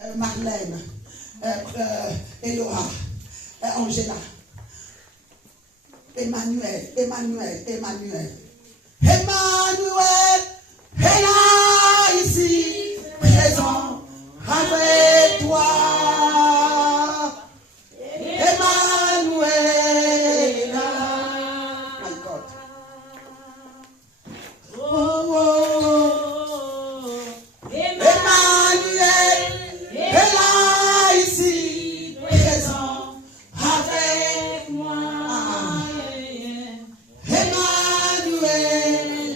Marlène, Eloa, Angela, Emmanuel est là ici, présent avec toi. Emmanuel est là. My God. Oh, oh, oh. Emmanuel est là ici, présent avec moi. Emmanuel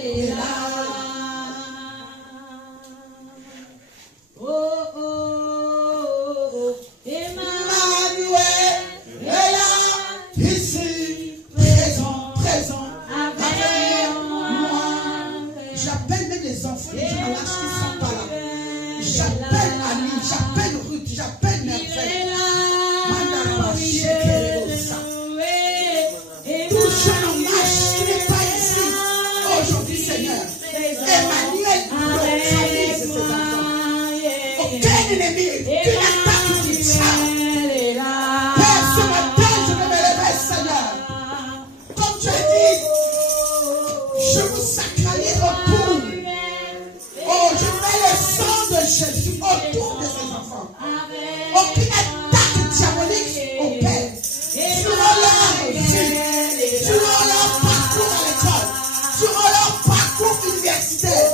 est là. Oh, oh, oh. Emmanuel est là ici, présent avec moi. J'appelle même les enfants de Jonas qui ne sont pas là. J'appelle Annie, j'appelle Ruth, j'appelle Merveille. Tout jeune en marche qui n'est pas ici aujourd'hui, Seigneur. Emmanuel localise ses enfants. Aucun ennemi, aucune attaque du diable. Père, ce matin, je vais me lever, Seigneur. Comme tu as dit, je vous sacralise autour. Oh, je mets le sang de Jésus autour de ces enfants. Aucune attaque diabolique au Père. Sur leur vie, sur leur parcours à l'école, sur leur parcours universitaire,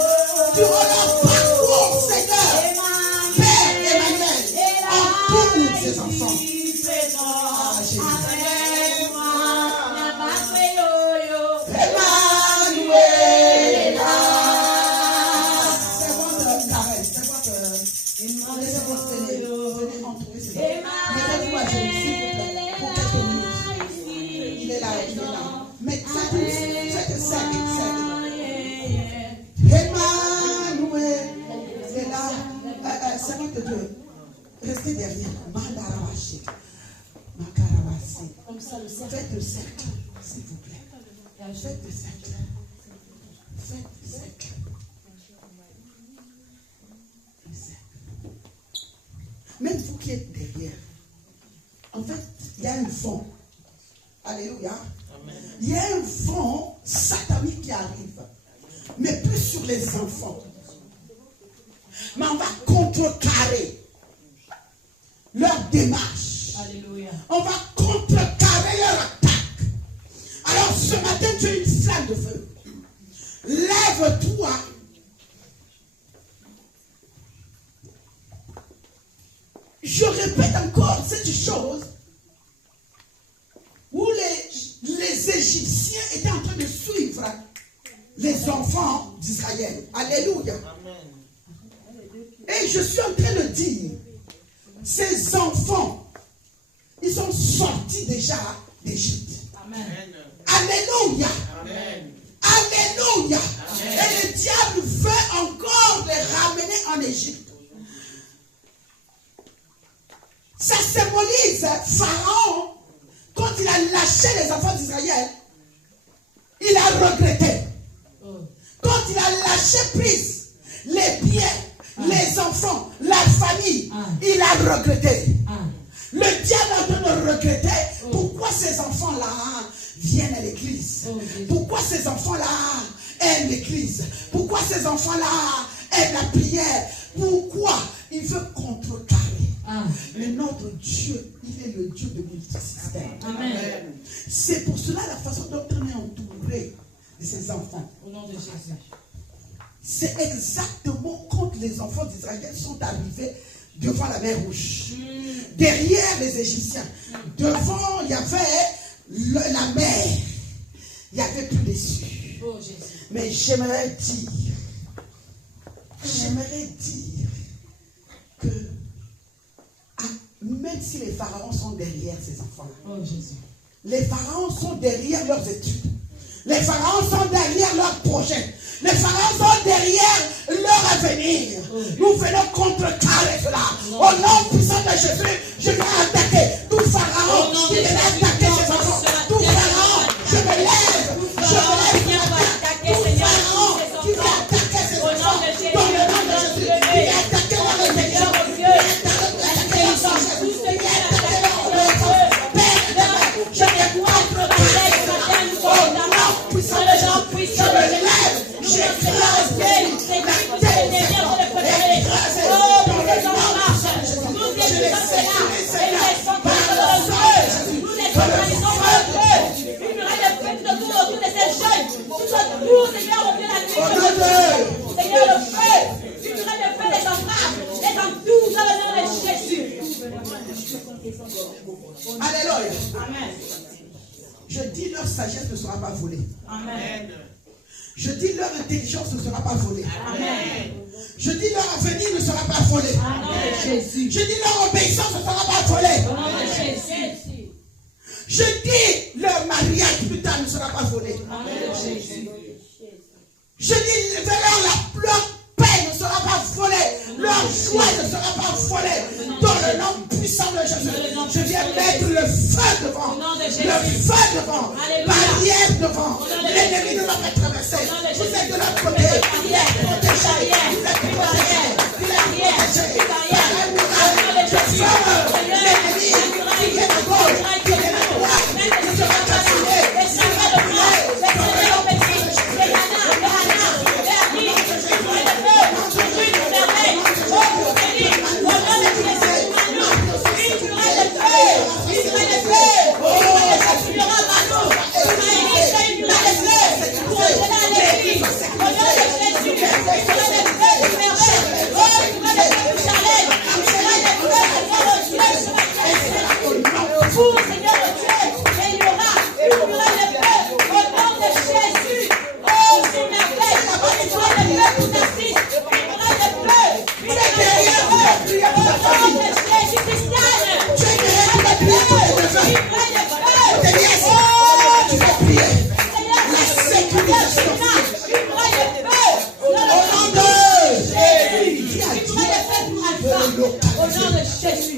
sur leur parcours, Seigneur. Père Emmanuel, entoure ces enfants. Ah, Jésus. Emmanuel est là. C'est votre caresse, c'est votre... Laissez-moi venez entourer ces enfants. Mettez-vous à genoux, s'il vous plaît, pour quelques minutes. Il est là. Mais faites cercle. Emmanuel est là. Seigneur de Dieu, restez derrière. Mandarabashik. Makarabasi. Faites le cercle, s'il vous plaît. Faites le cercle. Même vous qui êtes derrière, en fait, il y a un vent. Alléluia. Amen. Il y a un vent satanique qui arrive, mais plus sur les enfants. Mais on va contrecarrer leur démarche. Alléluia. On va contrecarrer leur attaque. Alors ce matin, tu as une flamme de feu. Lève-toi. Je répète encore cette chose où les Égyptiens étaient en train de suivre les enfants d'Israël. Alléluia. Amen. Et je suis en train de dire, ces enfants, ils sont sortis déjà d'Égypte. Amen. Alléluia. Amen. Alléluia. Amen. Et le diable veut encore les ramener en Égypte. Ça symbolise Pharaon, quand il a lâché les enfants d'Israël, il a regretté. Quand il a lâché prise les biens, les enfants, la famille, il a regretté. Le diable est en train de regretter pourquoi ces enfants-là viennent à l'église. Pourquoi ces enfants-là aiment l'église. Pourquoi ces enfants-là aiment la prière. Pourquoi il veut contrecarrer. Mais notre Dieu, il est le Dieu de multisystème. Amen. C'est pour cela la façon dont on est entouré de ces enfants. Au nom de Jésus. C'est exactement quand les enfants d'Israël sont arrivés devant la mer Rouge. Derrière les Égyptiens. Devant, il y avait la mer. Il n'y avait plus d'issue. Mais j'aimerais dire que même si les pharaons sont derrière ces enfants-là, les pharaons sont derrière leurs études, les pharaons sont derrière leurs projets, les pharaons sont derrière leur avenir. Nous venons contrecarrer cela. Au nom puissant de Jésus, je vais attaquer tout pharaon qui vient attaquer ces enfants. Tout pharaon, je me lève tout pharaon qui vient attaquer ces enfants. Dans le nom de Jésus, qui vient attaquer leur intelligence. Alléluia. Amen. Je dis leur sagesse ne sera pas volée. Amen. Je dis leur intelligence ne sera pas volée. Amen. Je dis leur avenir ne sera pas volé. Amen. Jésus. Je dis leur obéissance ne sera pas volée. Au nom de Jésus. Je dis leur mariage plus tard ne sera pas volé. Amen. Jésus. Je dis leur paix ne sera pas volée. Leur joie ne sera pas volée. Dans le nom puissant de Jésus. Je viens mettre le feu devant. Le feu devant. Barrière devant. L'ennemi ne va pas traverser. Vous êtes de l'autre côté. Vous êtes protégé. Vous êtes protégé. Vous êtes protégé. Par un miracle. Je ferme l'ennemi qui vient de gauche, qui vient de droite. Il sera cassé. Il sera brûlé.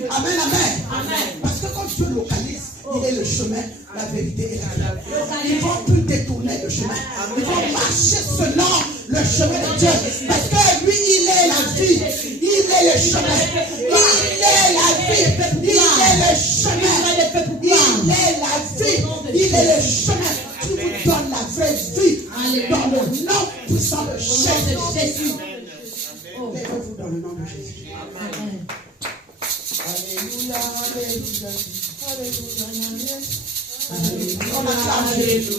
Amen, amen. Parce que quand Dieu localise, il est le chemin, la vérité et la vie. Ils vont plus détourner le chemin. Ils vont marcher selon le chemin de Dieu. Parce que lui, il est la vie. Il est le chemin. Il est la vie. Il est le chemin. Il est la vie. Il est le chemin qui vous donne la vraie vie. Dans le nom puissant de Jésus. Lèvez-vous dans le nom de Jésus. Amen. Alléluia, alléluia, alléluia, alléluia, alléluia,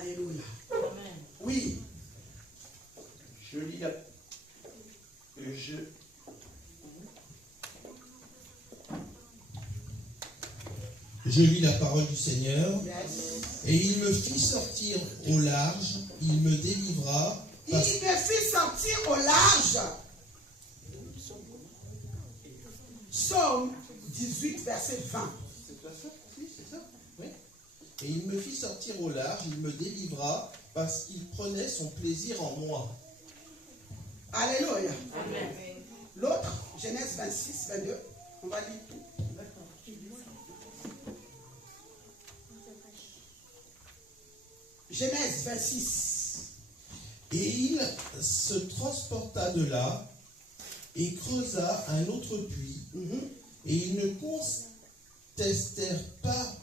Alléluia. Amen. Oui. Je lis la... Je lis la parole du Seigneur. Yes. Et il me fit sortir au large, il me délivra. Il me fit sortir au large. Psaume 18, verset 20. C'est pas ça? Si, c'est ça. Oui. Et il me fit sortir au large, il me délivra, parce qu'il prenait son plaisir en moi. Alléluia. Amen. L'autre, Genèse 26, 22. On va lire tout. Genèse 26. Et il se transporta de là et creusa un autre puits. Et ils ne contestèrent pas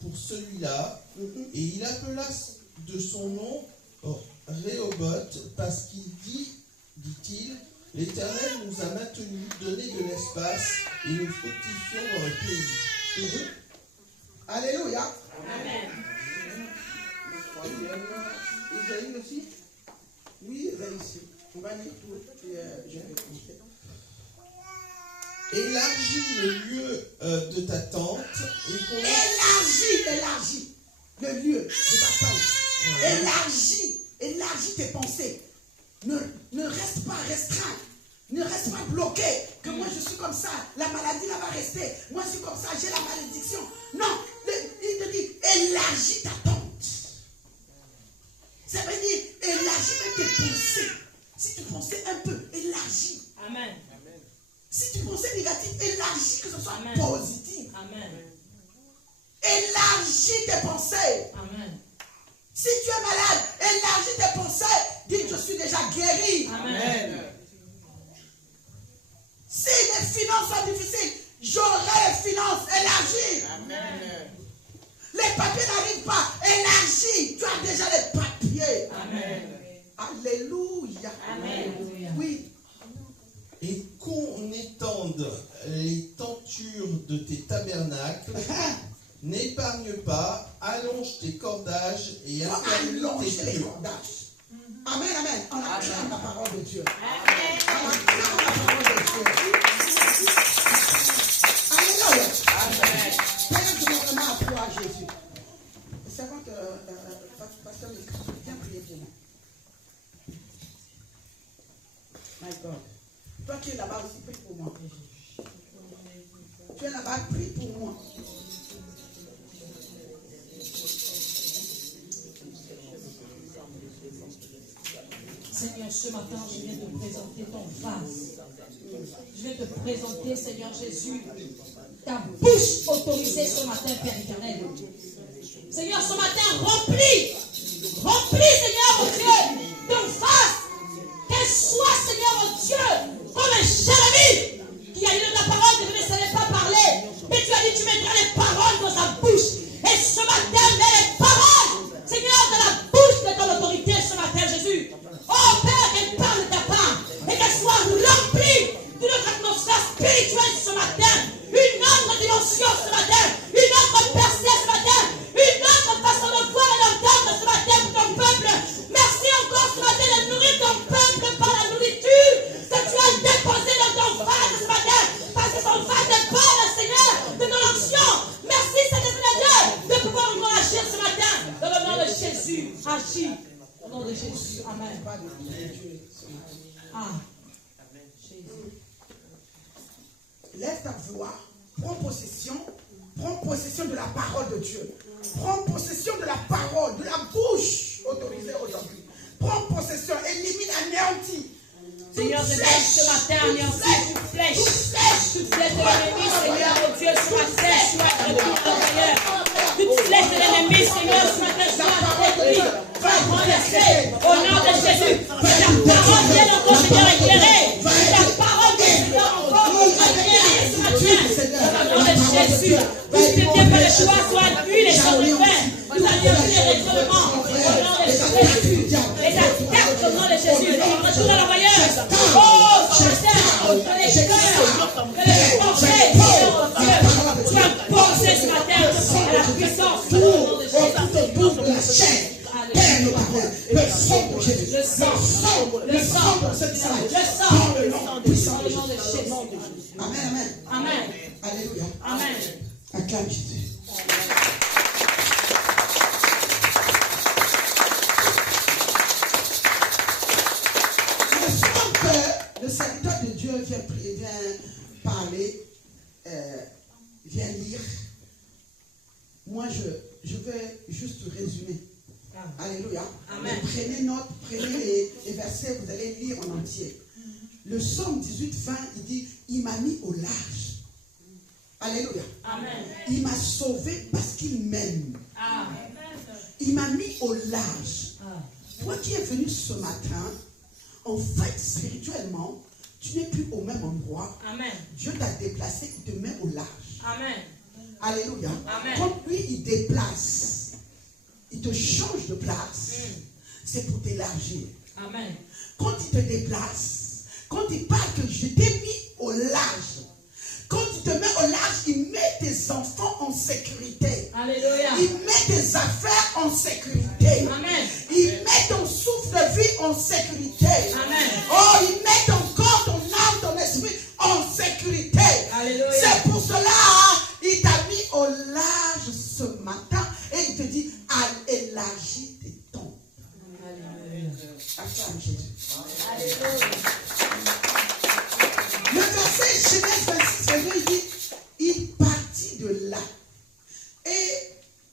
pour celui-là. Et il appela de son nom Rehoboth, parce qu'il dit-il, l'Éternel nous a maintenus, donné de l'espace, et nous fructifions dans le pays. Alléluia. Amen. Isaïe aussi? Oui, Isaïe aussi. On va lire tout. Puis, je vais compter. Élargis le lieu de ta tente et qu'on Élargis le lieu de ta tente. Élargis tes pensées. Ne reste pas restreint. Ne reste pas bloqué. Que moi je suis comme ça, la maladie là va rester. Moi je suis comme ça, j'ai la malédiction. Non, il te dit élargis ta tente. Ça veut dire élargis même tes pensées. Si tu pensais un peu, élargis. Amen. Si tu pensais négatif, élargis que ce soit Amen. positif. Amen. Élargis tes pensées. Amen. Si tu es malade, élargis tes pensées. Dis je suis déjà guéri. Amen. Si les finances sont difficiles, j'aurai les finances élargies. Amen. Les papiers n'arrivent pas, élargis. Tu as déjà les papiers. Amen. Alléluia. Amen. Oui. et qu'on étende les tentures de tes tabernacles. N'épargne pas, allonge tes cordages et affermis Allonge tes les pieux. cordages. Amen, amen. On acclame la parole de Dieu. Amen. On acclame la parole de Dieu. Alléluia. Amen. Père, je me remets à toi, Jésus. C'est avant que Pasteur Mika, viens prier pour moi. My God. Toi qui es là-bas aussi, prie pour moi. Tu es là-bas, prie pour moi. Seigneur, ce matin, je viens te présenter ton vase. Je viens te présenter, Seigneur Jésus, ta bouche autorisée ce matin, Père éternel. Seigneur, ce matin, remplis, Seigneur, mon Dieu, ton vase. Qu'elle soit, Seigneur, mon Dieu, comme un Jérémie qui a eu la parole que je ne savais pas parler. Mais tu as dit, tu mettras les paroles dans sa bouche. Et ce matin, mets les paroles, Seigneur, dans la bouche de ton autorité ce matin, Jésus. Oh Père, qu'elle parle de ta part et qu'elle soit remplie de notre atmosphère spirituelle ce matin. Une autre dimension ce matin. Une autre percée ce matin. Une autre façon de voir et d'entendre ce matin pour ton peuple. Merci encore ce matin de nourrir ton peuple par la nourriture que tu as déposée dans ton vase ce matin. Parce que ton vase est bon, Seigneur, de ton onction. Merci, Seigneur Dieu, de pouvoir nous agir ce matin. Dans le nom de Jésus, agis. Au nom de Jésus, amen. Ah. Jésus. Lève ta voix, prends possession de la parole de Dieu. Prends possession de la parole, de la bouche autorisée aujourd'hui. Prends possession, élimine, anéantis. Seigneur, je lève ce matin, anéantis toute flèche de l'ennemi, Seigneur, mon Dieu, ce matin, soit détruite à l'intérieur. Toute flèche de l'ennemi, Seigneur, ce matin, soit détruite. Renversée au nom de Jésus. Que ta parole vienne encore, Seigneur, éclairer. Que ta parole vienne, Seigneur, encore éclairer ce matin. Au nom de Jésus. Puisque Dieu fait le choix, soit nu les gens de paix. Nous allions les règlements au nom de Jésus. Les attaques au nom de Jésus. Retour à l'envoyeur. Oh, ce matin, dans les cœurs, que les pensées, Seigneur, mon Dieu, soient pensées ce matin à la puissance au nom de Jésus. La chair, de l'Éternel. Le sang de Jésus. Le sang de ce Israël. Dans le nom puissant de Jésus. Amen, amen. Amen. Alléluia. Amen. Acclame Jésus. Le serviteur de Dieu vient parler, vient lire. Moi, je vais juste résumer. Alléluia. Amen. Mais prenez note, prenez les versets, vous allez lire en entier. Le psaume 18, 20, il dit, il m'a mis au large. Alléluia. Amen. Il m'a sauvé parce qu'il m'aime. Il m'a mis au large. Toi qui es venu ce matin, en fait, spirituellement, tu n'es plus au même endroit. Amen. Dieu t'a déplacé, il te met au large. Amen. Alléluia. Amen. Quand lui, il déplace, il te change de place, c'est pour t'élargir. Amen. Quand il te déplace, quand il parle que je t'ai mis au large, quand il te met au large, il met tes enfants en sécurité. Alléluia. Il met tes affaires en sécurité. Amen. Il met ton souffle de vie en sécurité. Amen. Oh, il met ton corps, ton âme, ton esprit en sécurité. Alléluia. C'est pour cela il t'a mis au large ce matin et il te dit, élargis tes tentes. Alléluia. Acclame Jésus. Alléluia. Le verset Genèse 26, verset 2, il dit, il partit de là et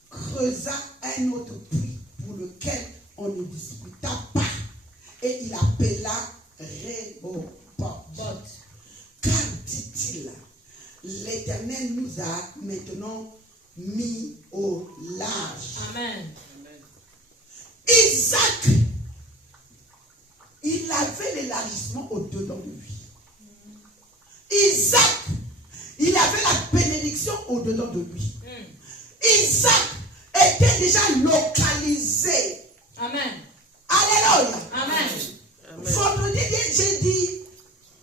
creusa un autre puits pour lequel on ne disputa pas. Et il appela Rehoboth. Car, dit-il, l'Éternel nous a maintenant mis au large. Amen. Isaac, il avait l'élargissement au-dedans de lui. Isaac, il avait la bénédiction au-dedans de lui. Isaac était déjà localisé. Amen. Alléluia. Amen. Vendredi, j'ai dit,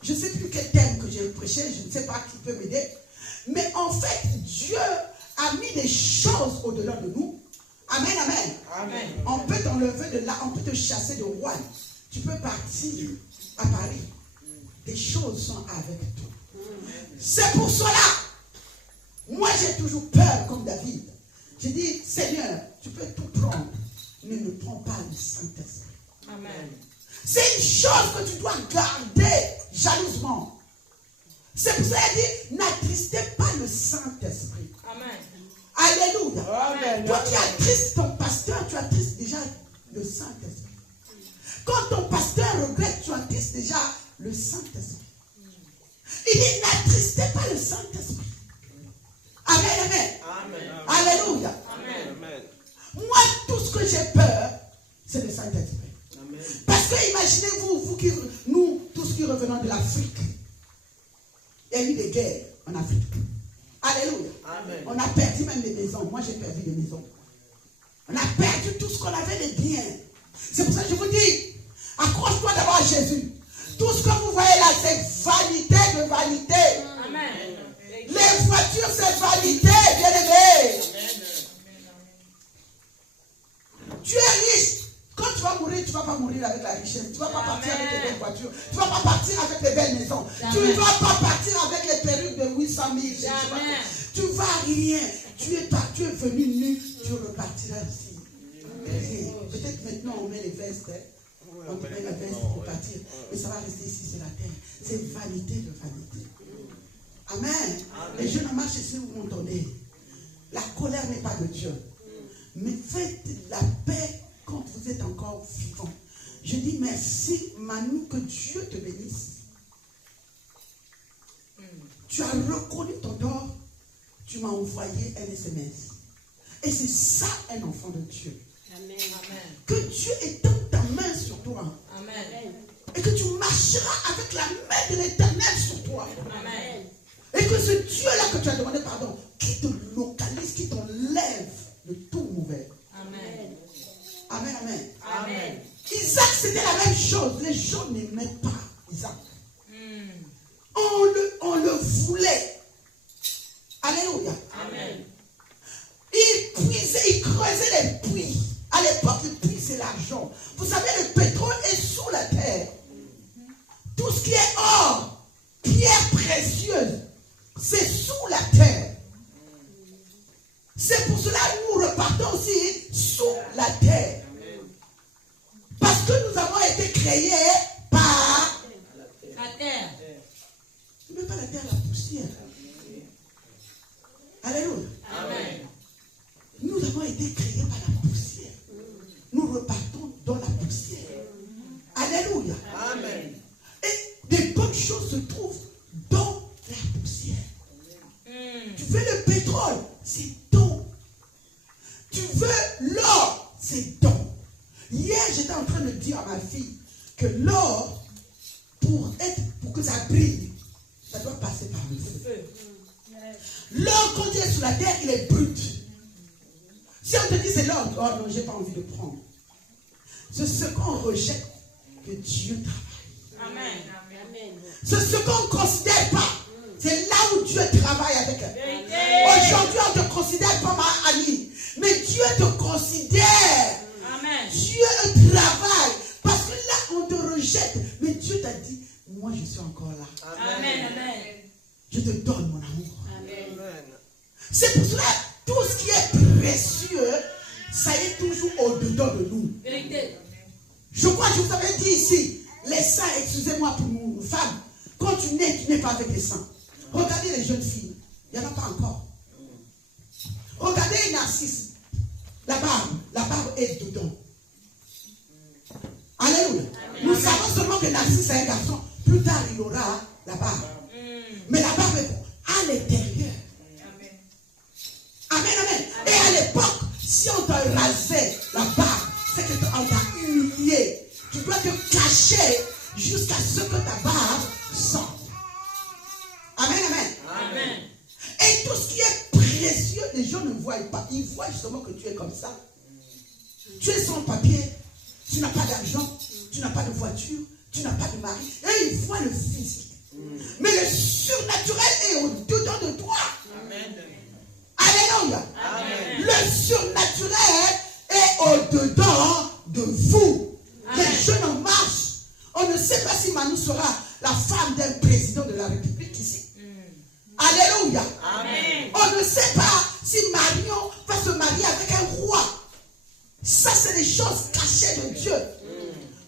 je ne sais plus quel thème que j'ai prêché, je ne sais pas qui peut m'aider. Mais en fait, Dieu a mis des choses au-delà de nous. Amen, amen. Amen. On peut t'enlever de là, on peut te chasser de Rouen. Tu peux partir à Paris. Des choses sont avec toi. C'est pour cela, moi j'ai toujours peur comme David. J'ai dit, Seigneur, tu peux tout prendre, mais ne prends pas le Saint-Esprit. Amen. C'est une chose que tu dois garder jalousement. C'est pour ça qu'il dit, n'attristez pas le Saint-Esprit. Amen. Alléluia. Amen. Toi qui attristes ton pasteur, tu attristes déjà le Saint-Esprit. Quand ton pasteur regrette, tu attristes déjà le Saint-Esprit. Il dit, n'attristez pas le Saint-Esprit. Amen, amen. Amen. Alléluia. Amen. Moi, tout ce que j'ai peur, c'est le Saint-Esprit. Amen. Parce que imaginez-vous, nous, tous qui revenons de l'Afrique, il y a eu des guerres en Afrique. Alléluia. Amen. On a perdu même des maisons. Moi, j'ai perdu des maisons. On a perdu tout ce qu'on avait de bien. C'est pour ça que je vous dis, accroche-toi d'abord à Jésus. Tout ce que vous voyez là, c'est vanité de vanité. Amen. Les voitures, c'est vanité, bien-aimé. Tu es riche. Quand tu vas mourir, tu ne vas pas mourir avec la richesse. Tu ne vas pas partir avec les belles voitures. Tu ne vas pas partir avec les belles maisons. Tu ne vas pas partir avec les perruques de 800 000. Tu ne vas rien. Tu es venu nu, tu repartiras ici. Peut-être maintenant on met les vestes. On met la veste pour partir. Mais ça va rester ici sur la terre. C'est vanité de vanité. Amen. Les jeunes marchent ici, vous m'entendez. La colère n'est pas de Dieu. Mais faites la paix quand vous êtes encore vivant. Je dis merci, Manu, que Dieu te bénisse. Tu as reconnu ton tort. Tu m'as envoyé un SMS. Et c'est ça un enfant de Dieu. Amen. Que Dieu étende ta main sur toi. Amen. Et que tu marcheras avec la main de l'Éternel sur toi. Amen. Et que ce Dieu-là que tu as demandé pardon, qui te localise, qui t'enlève de tout mauvais. Amen. Amen, amen. Amen. Isaac, c'était la même chose. Les gens n'aimaient pas Isaac. On le voulait. Alléluia. Amen. Il puisait, il creusait les puits. À l'époque, le puits, c'est l'argent. l'argent. Vous savez, le pétrole est sous la terre. Tout ce qui est or, pierre précieuse, c'est sous la terre. C'est pour cela que nous repartons aussi sous la terre. Parce que nous avons été créés par La terre. Mais pas la terre, la poussière. Alléluia. Amen. Nous avons été créés par la poussière. Nous repartons dans la poussière. Alléluia. Amen. Et des bonnes choses se trouvent dans la poussière. Tu veux le pétrole, c'est don. Tu veux l'or, c'est don. Hier, j'étais en train de dire à ma fille que l'or, pour que ça brille, ça doit passer par le feu. L'or, quand il est sur la terre, il est brut. Si on te dit c'est l'or, oh non, j'ai pas envie de prendre. C'est ce qu'on rejette que Dieu travaille. Amen. C'est ce qu'on ne considère pas. C'est là où Dieu travaille avec elle. Aujourd'hui, on ne te considère pas ma amie. Mais Dieu te considère. Amen. Dieu travaille. Parce que là, on te rejette. Mais Dieu t'a dit, moi je suis encore là. Amen. Amen. Je te donne mon amour. Amen. C'est pour cela, tout ce qui est précieux, ça est toujours au-dedans de nous. Vérité. Je crois que je vous avais dit ici, les seins, excusez-moi pour nous, femmes, quand tu n'es pas avec les seins. Regardez les jeunes filles, il n'y en a pas encore. Regardez les narcisses, la barbe est dedans. Alléluia. Nous savons seulement que Narcisse est un garçon, plus tard il aura la barbe. Mais la barbe est à l'intérieur. Amen, amen. Et à l'époque, si on t'a rasé la barbe, c'est qu'on t'a humilié. Tu dois te cacher jusqu'à ce que ta barbe sorte. Amen, amen. Amen. Et tout ce qui est précieux, les gens ne voient pas. Ils voient justement que tu es comme ça. Tu es sans papier, tu n'as pas d'argent, tu n'as pas de voiture, tu n'as pas de mari. Et ils voient le physique. Mais le surnaturel est au-dedans de toi. Amen. Alléluia. Amen. Le surnaturel est au-dedans de vous. Amen. Les jeunes en marche. On ne sait pas si Manu sera la femme d'un président de la République ici. Alléluia. Amen. On ne sait pas si Marion va se marier avec un roi. Ça, c'est des choses cachées de Dieu.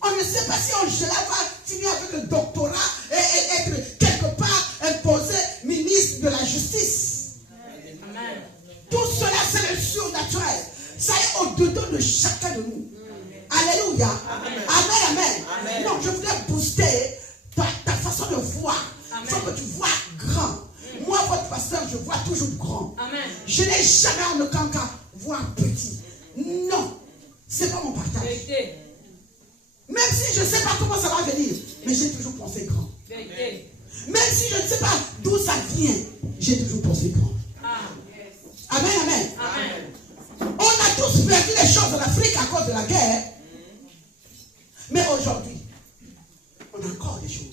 On ne sait pas si Angela va finir avec le doctorat et être quelque part imposé ministre de la justice. Amen. Tout cela, c'est le surnaturel. Ça est au-dedans de chacun de nous. Alléluia. Amen, amen. Amen. Non, je voudrais booster ta façon de voir. Il faut que tu vois grand. Moi, votre pasteur, je vois toujours grand. Amen. Je n'ai jamais en aucun cas voir petit. Non, c'est pas mon partage. Vérité. Même si je ne sais pas comment ça va venir, mais j'ai toujours pensé grand. Vérité. Même si je ne sais pas d'où ça vient, j'ai toujours pensé grand. Ah. Amen, amen. Amen. On a tous perdu les choses en Afrique à cause de la guerre. Mais aujourd'hui, on a encore des choses.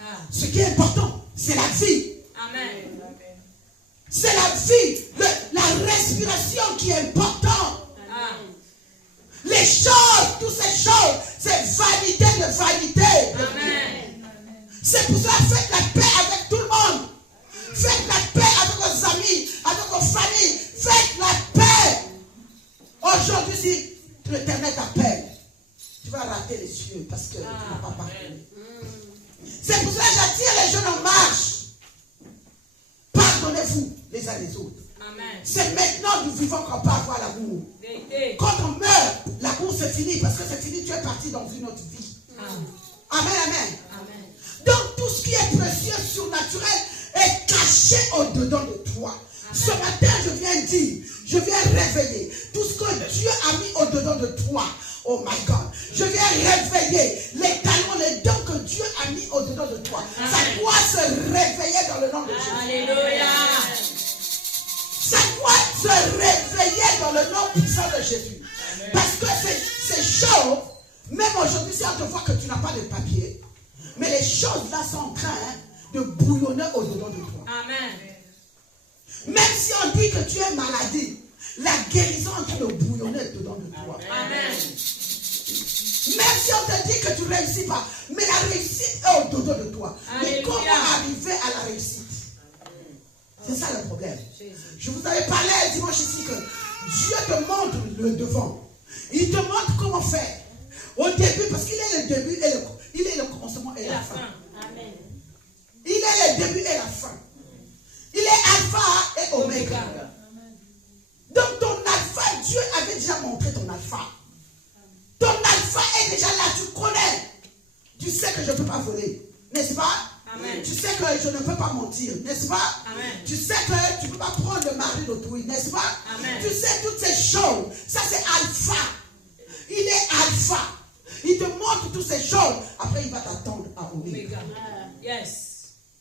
Ah. Ce qui est important, c'est la vie. Amen. C'est la vie, la respiration qui est importante. Ah. Les choses, toutes ces choses, c'est vanité de vanité. Amen. C'est pour ça, faites la paix avec tout le monde. Faites la paix avec vos amis, avec vos familles. Faites la paix. Aujourd'hui, si l'Éternel t'appelle, tu vas rater les cieux parce que tu n'as pas pardonné. C'est pour ça que j'attire les jeunes en marche. Pardonnez-vous les uns les autres. Amen. C'est maintenant nous vivons qu'on peut avoir l'amour. Vérité. Quand on meurt, l'amour c'est fini parce que c'est fini, tu es parti dans une autre vie. Ah. Amen, amen. Amen. Donc tout ce qui est précieux, surnaturel, est caché au-dedans de toi. Ce matin, je viens dire, je viens réveiller tout ce que Dieu a mis au-dedans de toi. Oh my God. Je viens réveiller les talents, les dons que Dieu a mis au-dedans de toi. Ça doit se réveiller dans le nom de Jésus. Alléluia. Ça doit se réveiller dans le nom puissant de Jésus. Parce que c'est chaud. Même aujourd'hui, si on te voit que tu n'as pas de papier, mais les choses là sont en train de bouillonner au-dedans de toi. Amen. Même si on dit que tu es maladie, la guérison est en train de bouillonner dedans de toi. Amen. Même si on te dit que tu ne réussis pas, mais la réussite est au-dedans de toi. Mais comment arriver à la réussite? C'est ça le problème. Je vous avais parlé dimanche ici que Dieu te montre le devant. Il te montre comment faire. Au début, parce qu'il est le début et il est le commencement et la fin. Amen. Il est le début et la fin. Il est alpha et oméga. Donc ton alpha, Dieu avait déjà montré ton alpha. Ton alpha est déjà là, tu connais. Tu sais que je ne peux pas voler, n'est-ce pas? Amen. Tu sais que je ne peux pas mentir, n'est-ce pas? Amen. Tu sais que tu ne peux pas prendre le mari d'autrui, n'est-ce pas? Amen. Tu sais toutes ces choses. Ça c'est alpha. Il est alpha. Il te montre toutes ces choses. Après il va t'attendre à oméga. Yes.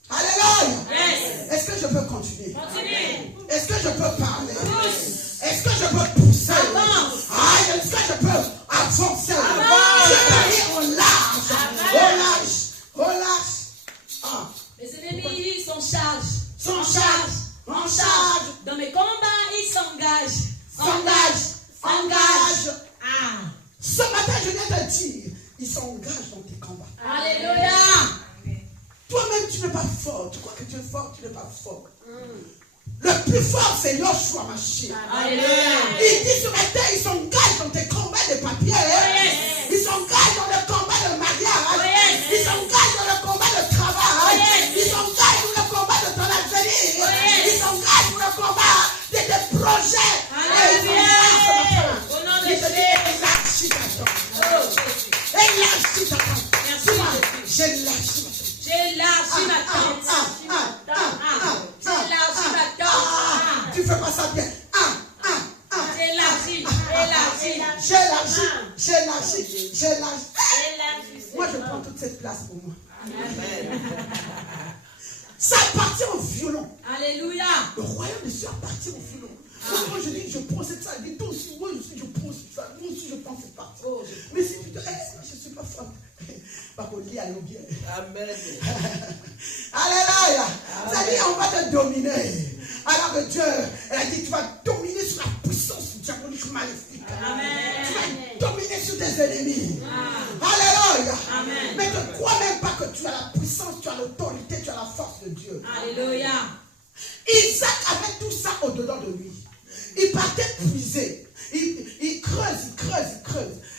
Alléluia. Yes. Est-ce que je peux continuer? Continue. Est-ce que je peux parler? Pousse. Est-ce que je peux pousser? Avance. Est-ce que je peux avancer? Avance. Je peux aller au large. Au large. Ah. Les ennemis, ils sont charge. Son charge. En charge. Dans mes combats, ils s'engagent. Engage. Ah. Ce matin, je viens te dire, ils s'engagent dans tes combats. Alléluia. Toi-même, tu n'es pas fort. Tu crois que tu es fort, tu n'es pas fort. Le plus fort, c'est Yoshua Mashiach. Alléluia. Il dit ce matin, ils s'engagent dans tes combats de papier. Yes. Ils s'engagent dans le combat de mariage. Yes. Ils s'engagent dans le combat de travail. Yes. Ils s'engagent dans le combat de ton avenir. Yes. Ils s'engagent dans le combat de tes projets. Alléluia. Au nom de Jésus. Élargis ta tente. Élargis ta tente. Merci. J'élargis ma tente. J'élargis ma tente. J'élargis ma tente. Tu fais pas ça bien. J'élargis. Moi, je prends toute cette place pour moi. Ça appartient au violon. Alléluia. Le royaume des cieux appartient au violon. Moi, je dis, je prends cette salle. Dis toi aussi, moi aussi, je prends cette salle. Moi aussi, je prends cette partie. Mais si tu te dis, je ne suis pas femme. Par contre, lis à l'eau bien. Amen. Alléluia. Ça dit, on va te dominer. Alors que Dieu, elle a dit, tu vas dominer sur la puissance diabolique maléfique. Amen. Tu vas dominer sur tes ennemis. Alléluia. Amen. Mais ne crois même pas que tu as la puissance, tu as l'autorité, tu as la force de Dieu. Alléluia. Isaac avait tout ça au-dedans de lui. Il partait puiser. Il creuse.